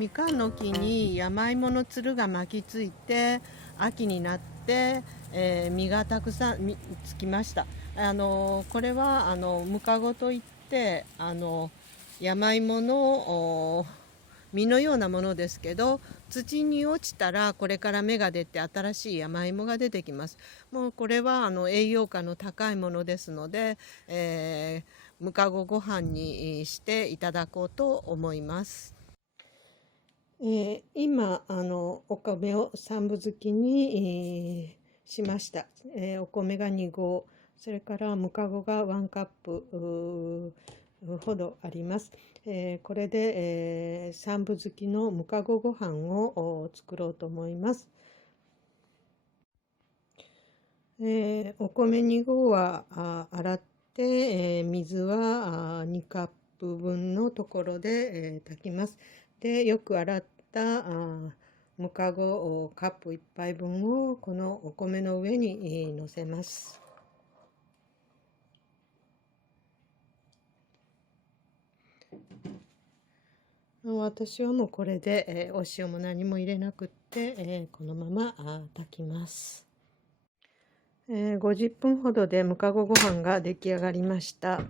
みかんの木に山芋のつるが巻きついて秋になって、実がたくさんつきました。これはムカゴといって山芋の実のようなものですけど、土に落ちたらこれから芽が出て新しい山芋が出てきます。もうこれは栄養価の高いものですので、ムカゴご飯にしていただこうと思います。今お米を3分づきに、しました。お米が2合、それからムカゴが1カップほどあります。これで、3分づきのムカゴご飯を作ろうと思います。お米2合は洗って、水は2カップ分のところで、炊きます。で、よく洗ったムカゴカップ1杯分をこのお米の上に乗せます。私はもうこれで、お塩も何も入れなくって、このまま炊きます。50分ほどでムカゴご飯が出来上がりました。